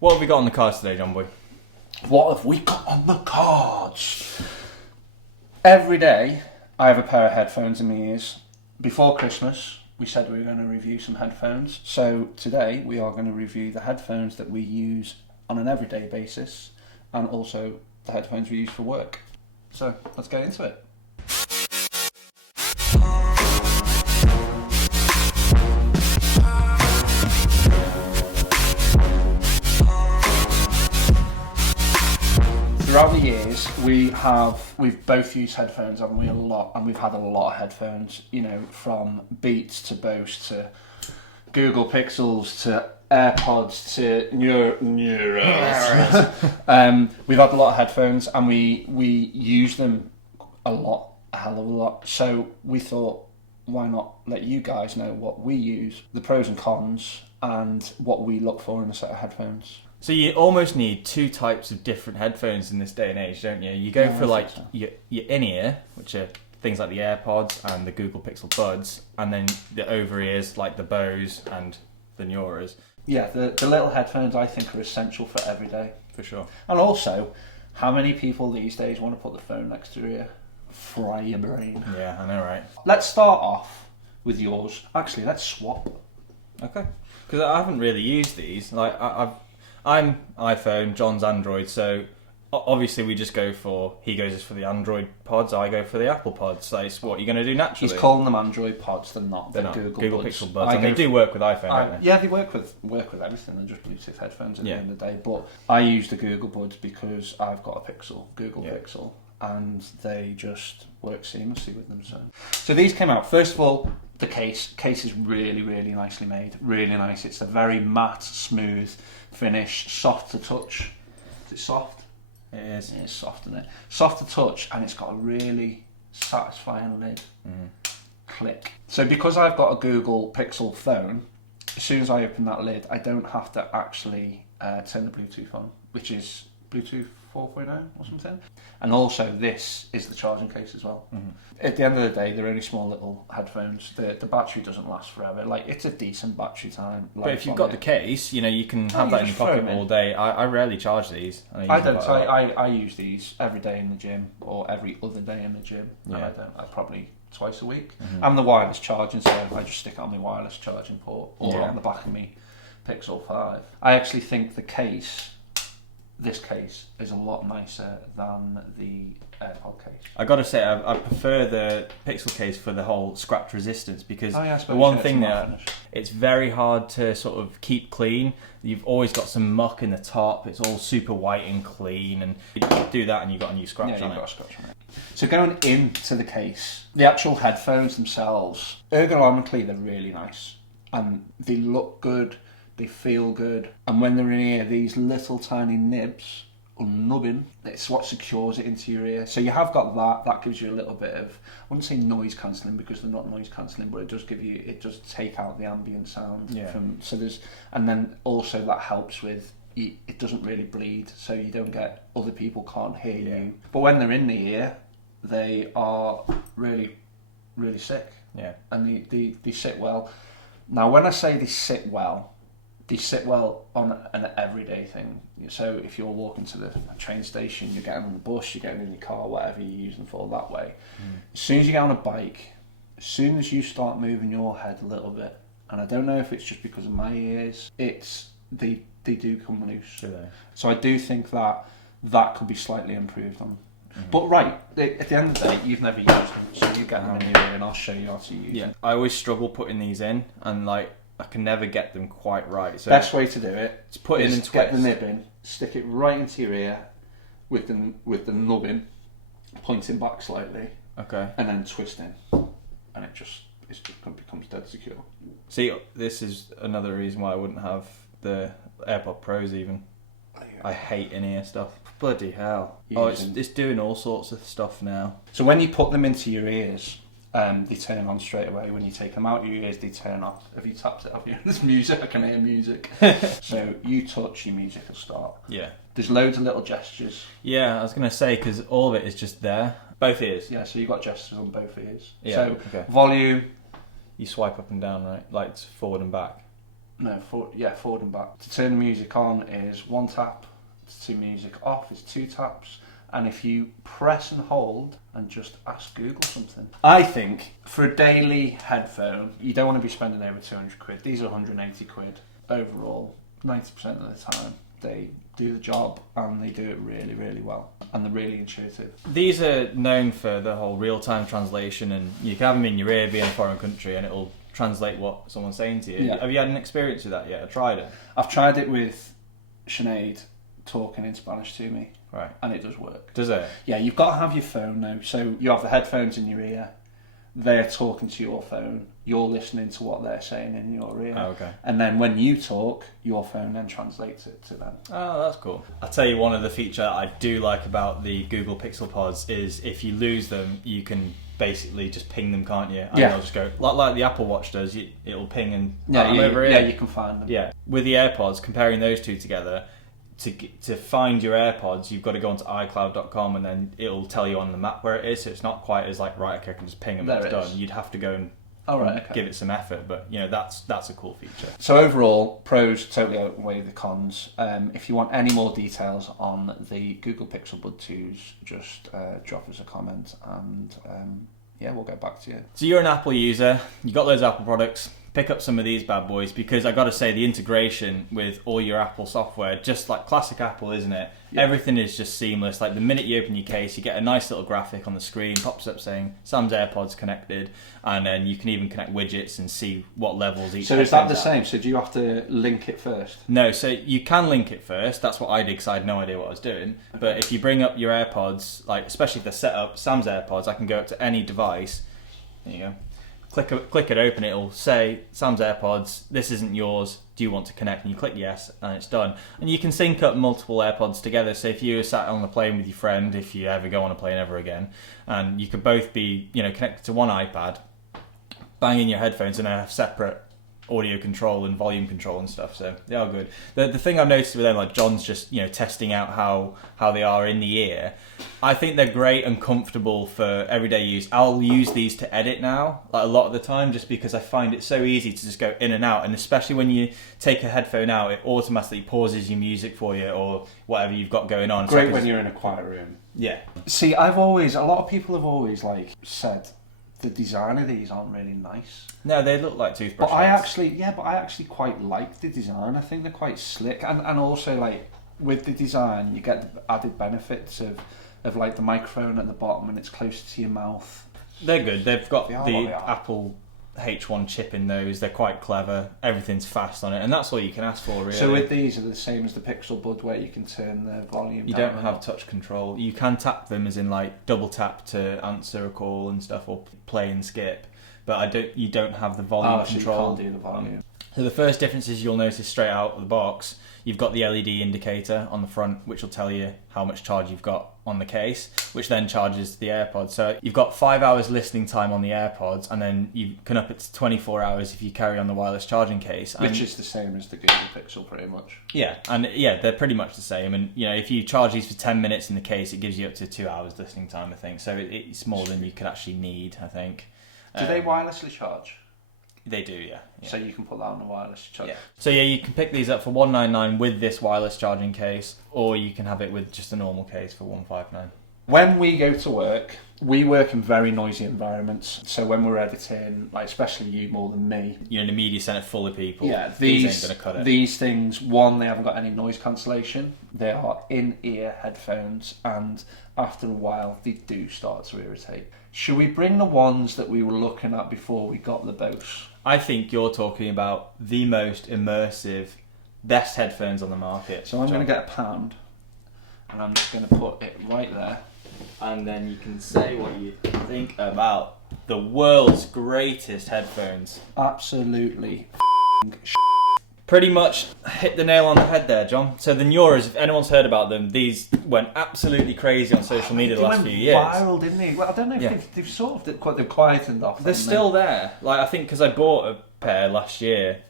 What have we got on the cards today, John Boy? What have we got on the cards? Every day, I have a pair of headphones in my ears. Before Christmas, we said we were going to review some headphones. So today, we are going to review the headphones that we use on an everyday basis, and also the headphones we use for work. So let's get into it. Throughout the years, we've both used headphones, haven't we, a lot, and we've had a lot of headphones, you know, from Beats to Bose to Google Pixels to AirPods to Nuraphone. We've had a lot of headphones, and we use them a lot, a hell of a lot. So we thought, why not let you guys know what we use, the pros and cons, and what we look for in a set of headphones. So you almost need two types of different headphones in this day and age, don't you? You go for like your in-ear, which are things like the AirPods and the Google Pixel Buds, and then the over-ears like the Bose and the Neuras. Yeah, the little headphones I think are essential for every day. For sure. And also, how many people these days want to put the phone next to their ear? Fry your brain. Yeah, I know, right? Let's start off with yours. Actually, let's swap. Okay. Because I haven't really used these. Like I'm iPhone, John's Android, so obviously we just go for, he goes for the Android pods, I go for the Apple pods. So it's what you're going to do naturally. He's calling them Android pods, they're not. They're not. Google Pixel Buds, and they do work with iPhone, don't they? Yeah, they work with everything, they're just Bluetooth headphones at the end of the day. But I use the Google Buds because I've got a Google Pixel, and they just work seamlessly with them. So these came out, first of all, the case is really, really nicely made, really nice. It's a very matte, smooth finish, soft to touch. Is it soft? It is. It's soft, isn't it? Soft to touch, and it's got a really satisfying lid. Click. So because I've got a Google Pixel phone, as soon as I open that lid, I don't have to actually turn the Bluetooth on, which is Bluetooth 4.0 or something. And also this is the charging case as well. At the end of the day, they're only small little headphones. The battery doesn't last forever. Like, it's a decent battery time. But if you've got the case, you know, you can have that in your pocket all day. I rarely charge these. I use these every day in the gym, or every other day in the gym. Yeah. I probably twice a week. And the wireless charging, so I just stick it on my wireless charging port or on the back of my Pixel 5. I actually think this case is a lot nicer than the AirPod case. I gotta say, I prefer the Pixel case for the whole scratch resistance, because the one thing that it's very hard to sort of keep clean. You've always got some muck in the top. It's all super white and clean, and you do that and you've got a new scratch on it. Got a scratch on it. So going into the case, the actual headphones themselves, ergonomically they're really nice, and they look good. They feel good, and when they're in here, these little tiny nibs or nubbin, it's what secures it into your ear. So you have got that gives you a little bit of, I wouldn't say noise cancelling because they're not noise cancelling, but it does take out the ambient sound and then also that helps with it doesn't really bleed, so you don't get, other people can't hear you. But when they're in the ear, they are really, really sick. Yeah. And they sit well. Now when I say they sit well on an everyday thing. So if you're walking to the train station, you're getting on the bus, you're getting in your car, whatever you're using for that way. As soon as you get on a bike, as soon as you start moving your head a little bit, and I don't know if it's just because of my ears, they do come loose. Do they? So I do think that could be slightly improved on. But at the end of the day, you've never used them, so you get them in your ear and I'll show you how to use them. I always struggle putting these in, and like, I can never get them quite right. So best way to do it is put in and twist. Get the nib in, stick it right into your ear with the nubbin pointing back slightly. Okay. And then twist in, and it just becomes dead secure. See, this is another reason why I wouldn't have the AirPod Pros even. I hate in-ear stuff. Bloody hell. It's doing all sorts of stuff now. So when you put them into your ears, they turn on straight away. When you take them out of your ears, they turn off. Have you tapped it? Have you? There's music. I can hear music. So you touch, your music will start. Yeah. There's loads of little gestures. Yeah, I was going to say, because all of it is just there. Both ears. Yeah, so you've got gestures on both ears. Yeah, so volume. You swipe up and down, right? Like forward and back. No, forward and back. To turn the music on is 1 tap. To turn music off is 2 taps. And if you press and hold and just ask Google something. I think for a daily headphone, you don't want to be spending over 200 quid. These are 180 quid overall. 90% of the time, they do the job and they do it really, really well. And they're really intuitive. These are known for the whole real-time translation, and you can have them in your ear, be in a foreign country, and it'll translate what someone's saying to you. Yeah. Have you had an experience with that yet? Or tried it? I've tried it with Sinead talking in Spanish to me. Right. And it does work. Does it? Yeah, you've got to have your phone now. So you have the headphones in your ear. They're talking to your phone. You're listening to what they're saying in your ear. Oh, okay. And then when you talk, your phone then translates it to them. Oh, that's cool. I'll tell you one of the features I do like about the Google Pixel Pods is if you lose them, you can basically just ping them, can't you? And they'll just go, like the Apple Watch does, it'll ping and I'm over here. Yeah, you can find them. Yeah. With the AirPods, comparing those two together, to find your AirPods, you've got to go onto iCloud.com and then it'll tell you on the map where it is. So it's not quite as like, right, okay, I can just ping them and it's done. You'd have to go and give it some effort, but that's a cool feature. So overall, pros totally outweigh the cons. If you want any more details on the Google Pixel Bud 2s, just drop us a comment and we'll get back to you. So you're an Apple user, you got those Apple products, pick up some of these bad boys, because I got to say the integration with all your Apple software, just like classic Apple, isn't it? Yeah. Everything is just seamless. Like the minute you open your case, you get a nice little graphic on the screen, pops up saying Sam's AirPods connected, and then you can even connect widgets and see what levels each. So is that the same? So do you have to link it first? No, so you can link it first. That's what I did because I had no idea what I was doing. Okay. But if you bring up your AirPods, like especially if they're set up Sam's AirPods, I can go up to any device. There you go. Click it open, it'll say Sam's AirPods, this isn't yours, do you want to connect? And you click yes and it's done. And you can sync up multiple AirPods together, so if you were sat on the plane with your friend, if you ever go on a plane ever again, and you could both be connected to one iPad, bang in your headphones and then have separate audio control and volume control and stuff, so they are good. The thing I've noticed with them, like John's just testing out how they are in the ear, I think they're great and comfortable for everyday use. I'll use these to edit now, like a lot of the time, just because I find it so easy to just go in and out, and especially when you take a headphone out, it automatically pauses your music for you or whatever you've got going on. Great when you're in a quiet room. Yeah. See, a lot of people have always said the design of these aren't really nice. No, they look like toothbrushes. But I actually quite like the design. I think they're quite slick, and also with the design, you get the added benefits of the microphone at the bottom, and it's closer to your mouth. They're good. They've got the Apple H1 chip in those. They're quite clever. Everything's fast on it, and that's all you can ask for, really. So with these, are the same as the Pixel Bud, where you can turn the volume down? You don't have touch control. You can tap them, as in double tap to answer a call and stuff, or play and skip. But you don't have the volume control. So you can't do the volume. So the first differences you'll notice straight out of the box, you've got the LED indicator on the front, which will tell you how much charge you've got on the case, which then charges the AirPods. So you've got 5 hours listening time on the AirPods, and then you can up it to 24 hours if you carry on the wireless charging case. Which is the same as the Google Pixel, pretty much. Yeah, they're pretty much the same. And if you charge these for 10 minutes in the case, it gives you up to 2 hours listening time, I think. So it's more than you could actually need, I think. Do they wirelessly charge? They do, yeah. So you can put that on the wireless charge. Yeah. So you can pick these up for $199 with this wireless charging case, or you can have it with just a normal case for $159. When we go to work, we work in very noisy environments. So when we're editing, especially you more than me, you're in a media centre full of people. Yeah, these ain't gonna cut it. These things, one, they haven't got any noise cancellation. They are in-ear headphones, and after a while, they do start to irritate. Should we bring the ones that we were looking at before we got the Bose? I think you're talking about the most immersive, best headphones on the market. So I'm going to get a pound, and I'm just going to put it right there. And then you can say what you think about the world's greatest headphones. Absolutely pretty much hit the nail on the head there, John. So the Nuras, if anyone's heard about them, these went absolutely crazy on social media the last few years. Viral, didn't they? Well, I don't know if they've sort of they've quietened off. They're still there. I think because I bought a pair last year,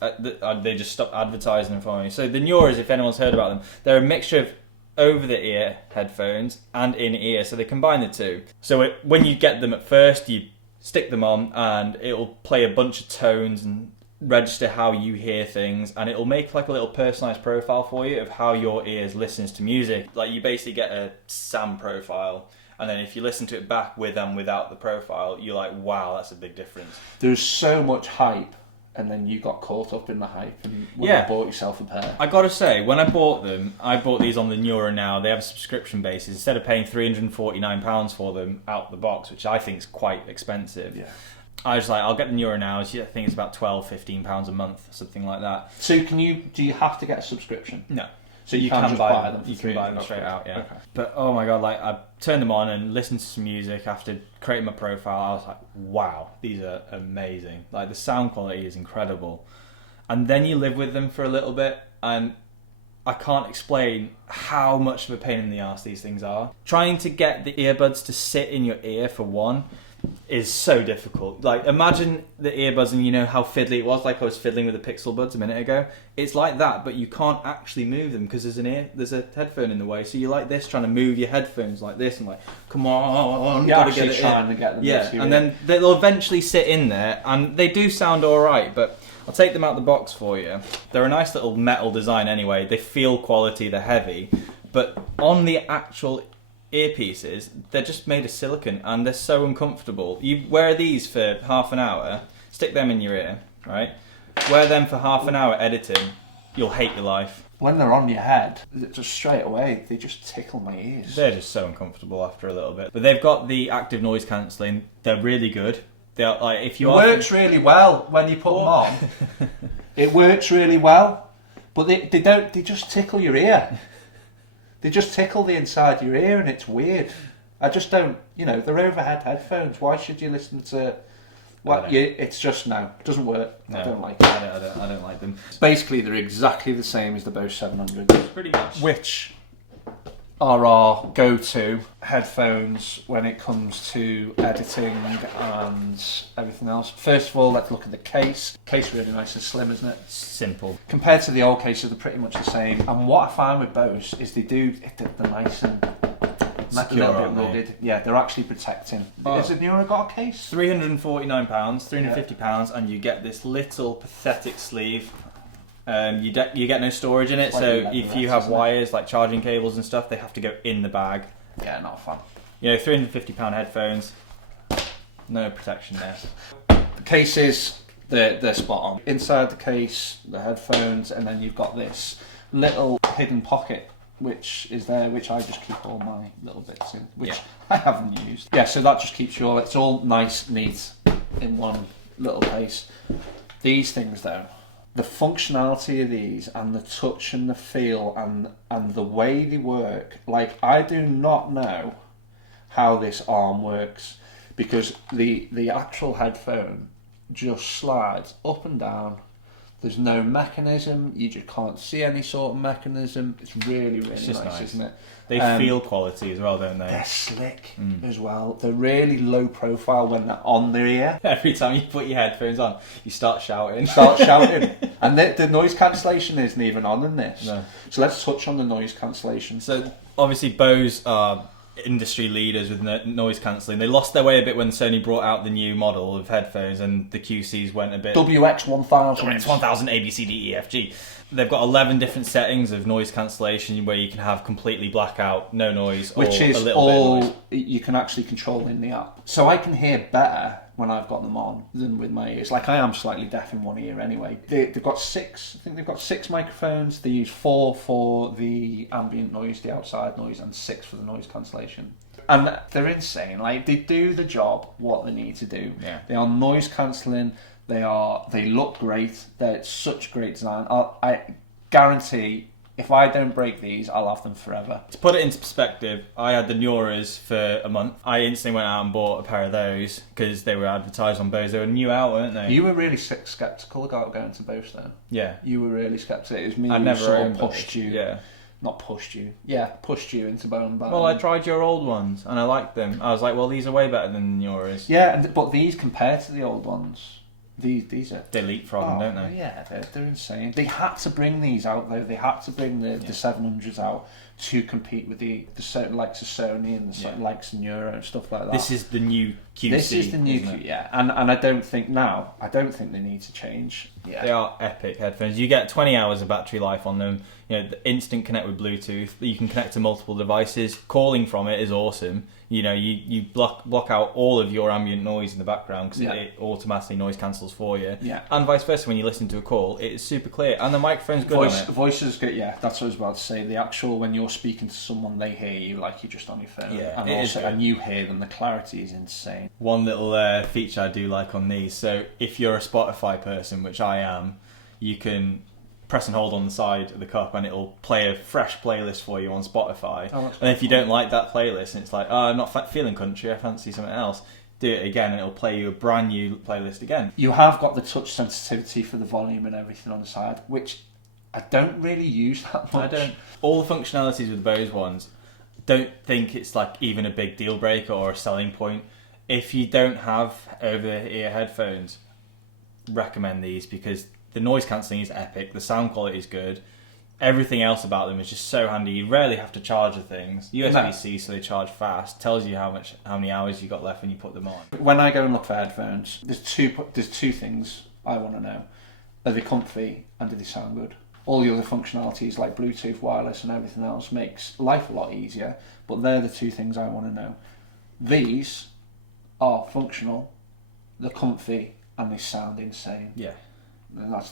they just stopped advertising them for me. So the Nuras, if anyone's heard about them, they're a mixture of over-the-ear headphones and in-ear, so they combine the two. So when you get them at first, you stick them on and it'll play a bunch of tones and register how you hear things, and it'll make like a little personalized profile for you of how your ears listens to music. Like you basically get a SAM profile, and then if you listen to it back with and without the profile, you're like, wow, that's a big difference. There's so much hype, and then you got caught up in the hype and you bought yourself a pair. I gotta say, when I bought them, I bought these on the Nura now. They have a subscription basis. Instead of paying £349 for them out the box, which I think is quite expensive, I was like, I'll get the Nura now. I think it's about £12-15 a month, something like that. So do you have to get a subscription? No. So you can just buy them. You can buy them straight out, yeah. Okay. But oh my god, like I turned them on and listened to some music after creating my profile. I was like, wow, these are amazing. Like the sound quality is incredible. And then you live with them for a little bit, and I can't explain how much of a pain in the arse these things are. Trying to get the earbuds to sit in your ear for one is so difficult. Like imagine the earbuds, and you know how fiddly it was, like I was fiddling with the Pixel Buds a minute ago. It's like that, but you can't actually move them because there's a headphone in the way. So you're like this, trying to move your headphones like this, and like, come on, you're actually trying to get them. Yeah, and then they'll eventually sit in there, and they do sound all right, but I'll take them out the box for you. They're a nice little metal design anyway. They feel quality, they're heavy, but on the actual earpieces, they're just made of silicone, and they're so uncomfortable. You wear these for half an hour, stick them in your ear, right? Wear them for half an hour editing, you'll hate your life. When they're on your head, just straight away, they just tickle my ears. They're just so uncomfortable after a little bit. But they've got the active noise cancelling. They're really good. They're like, if you works really well when you put them on. It works really well, but they just tickle your ear. They just tickle the inside of your ear, and it's weird. I just don't, they're overhead headphones. Why should you listen to? It's just it doesn't work. No, I don't like it. I don't like them. Basically, they're exactly the same as the Bose 700s. Pretty much. Which are our go-to headphones when it comes to editing and everything else. First of all, let's look at the case. Case really nice and slim, isn't it? Simple. Compared to the old cases, they're pretty much the same. And what I find with Bose is they're nice and secure, aren't they? Yeah, they're actually protecting. Has the Nura got a case? £349, £350, and you get this little pathetic sleeve. You get no storage in it, so if you have wires like charging cables and stuff, they have to go in the bag. Yeah, not fun. £350 headphones, no protection there. The cases, they're spot on. Inside the case, the headphones, and then you've got this little hidden pocket which is there, which I just keep all my little bits in, which I haven't used. Yeah, so that just keeps it's all nice, neat in one little place. These things though, the functionality of these and the touch and the feel and the way they work, like I do not know how this arm works, because the actual headphone just slides up and down. There's no mechanism, you just can't see any sort of mechanism. It's really, really nice, isn't it? They feel quality as well, don't they? They're slick as well. They're really low profile when they're on their ear. Every time you put your headphones on, you start shouting. And the noise cancellation isn't even on in this. No. So let's touch on the noise cancellation. So obviously Bose are industry leaders with noise cancelling. They lost their way a bit when Sony brought out the new model of headphones and the QCs went a bit... WX1000. WX1000 A, B, C, D, E, F, G. They've got 11 different settings of noise cancellation where you can have completely blackout, no noise, or which is a little bit of noise. You can actually control in the app. So I can hear better when I've got them on than with my ears. Like I am slightly deaf in one ear anyway. They've got 6, I think they've got 6 microphones. They use 4 for the ambient noise, the outside noise, and 6 for the noise cancellation. And they're insane. Like they do the job, what they need to do. Yeah. They are noise cancelling. They look great. They're such great design. I guarantee if I don't break these, I'll have them forever. To put it into perspective, I had the Nuras for a month. I instantly went out and bought a pair of those because they were advertised on Bose. They were new out, weren't they? You were really sceptical about going to Bose though. Yeah. You were really sceptical. It was me who sort of pushed you. Yeah. Not pushed you. Yeah, pushed you into bone. Well, I tried your old ones and I liked them. I was like, well, these are way better than the Nuras. Yeah, but these compared to the old ones, these are... They leapfrog them, don't they? Yeah, they're insane. They had to bring these out though. They had to bring the 700s out to compete with the likes of Sony and the likes of Nura and stuff like that. This is the new QC. This is the new QC, yeah. And I don't think they need to change. Yeah. They are epic headphones. You get 20 hours of battery life on them. You know, the instant connect with Bluetooth. You can connect to multiple devices. Calling from it is awesome. You know, you block out all of your ambient noise in the background because it automatically noise cancels for you. Yeah. And vice versa, when you listen to a call, it is super clear. And the microphone's good on it. Voice is good, yeah. That's what I was about to say. The actual, when you're speaking to someone, they hear you like you're just on your phone. Yeah, and you hear them. The clarity is insane. One little feature I do like on these. So if you're a Spotify person, which I am, you can press and hold on the side of the cup and it'll play a fresh playlist for you on Spotify. And if you don't like that playlist and it's like, oh, I'm not feeling country, I fancy something else, do it again and it'll play you a brand new playlist again. You have got the touch sensitivity for the volume and everything on the side, which I don't really use that much. I don't. All the functionalities with the Bose ones, don't think it's like even a big deal breaker or a selling point. If you don't have over-the-ear headphones, recommend these because the noise cancelling is epic, the sound quality is good, everything else about them is just so handy. You rarely have to charge the things. USB-C, so they charge fast, tells you how many hours you got left when you put them on. When I go and look for headphones, there's two things I want to know. Are they comfy and do they sound good? All the other functionalities like Bluetooth, wireless and everything else makes life a lot easier, but they're the two things I want to know. These are functional, they're comfy, and they sound insane. Yeah.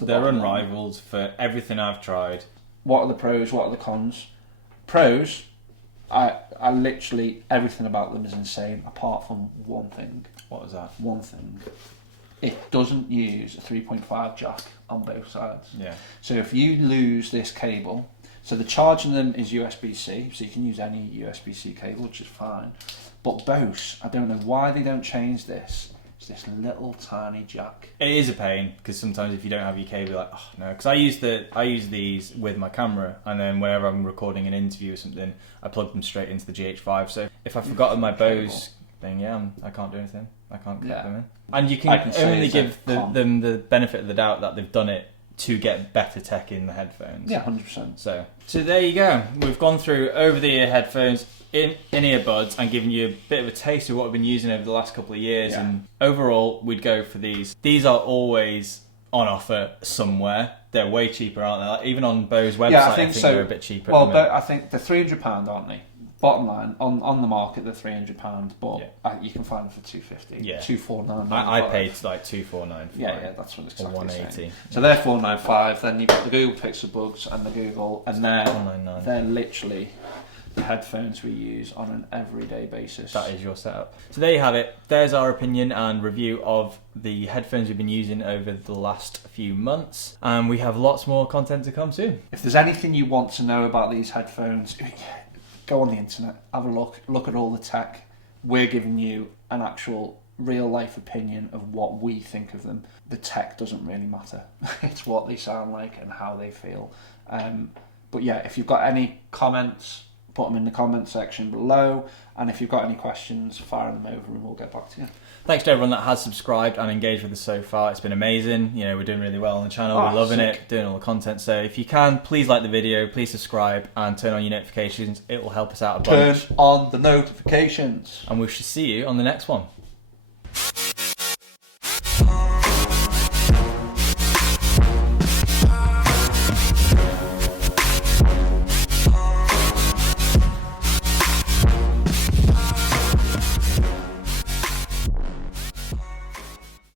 They're unrivaled for everything I've tried. What are the pros? What are the cons? Pros, I literally everything about them is insane apart from one thing. What was that? One thing. It doesn't use a 3.5 jack on both sides. Yeah. So if you lose this cable, so the charging them is USB-C, so you can use any USB-C cable, which is fine. But Bose, I don't know why they don't change this. This little tiny jack. It is a pain because sometimes if you don't have your cable, you're like, oh no. Because I use these with my camera, and then whenever I'm recording an interview or something, I plug them straight into the GH5. So if I've forgotten my Bose thing, I can't do anything. I can't clip them in. And you can only give them the benefit of the doubt that they've done it to get better tech in the headphones. Yeah, 100%. So there you go. We've gone through over-the-ear headphones, in-ear buds, and given you a bit of a taste of what we've been using over the last couple of years. Yeah. And overall, we'd go for these. These are always on offer somewhere. They're way cheaper, aren't they? Like, even on Bose website, I think so. They're a bit cheaper. Well, but I think they're £300, aren't they? Bottom line, on the market, they're £300, but you can find them for £250. Yeah, £249. I paid like £249. Yeah, that's what it's exactly or £180. Saying. So they're £495. Then you've got the Google Pixel Buds and the Google, and they're literally the headphones we use on an everyday basis. That is your setup. So there you have it. There's our opinion and review of the headphones we've been using over the last few months, and we have lots more content to come soon. If there's anything you want to know about these headphones, go on the internet, have a look at all the tech. We're giving you an actual real life opinion of what we think of them. The tech doesn't really matter. It's what they sound like and how they feel. But yeah, if you've got any comments, put them in the comment section below. And if you've got any questions, fire them over and we'll get back to you. Thanks to everyone that has subscribed and engaged with us so far. It's been amazing. You know, we're doing really well on the channel. We're loving it, doing all the content. So if you can, please like the video, please subscribe and turn on your notifications. It will help us out a bunch. Turn on the notifications. And we shall see you on the next one.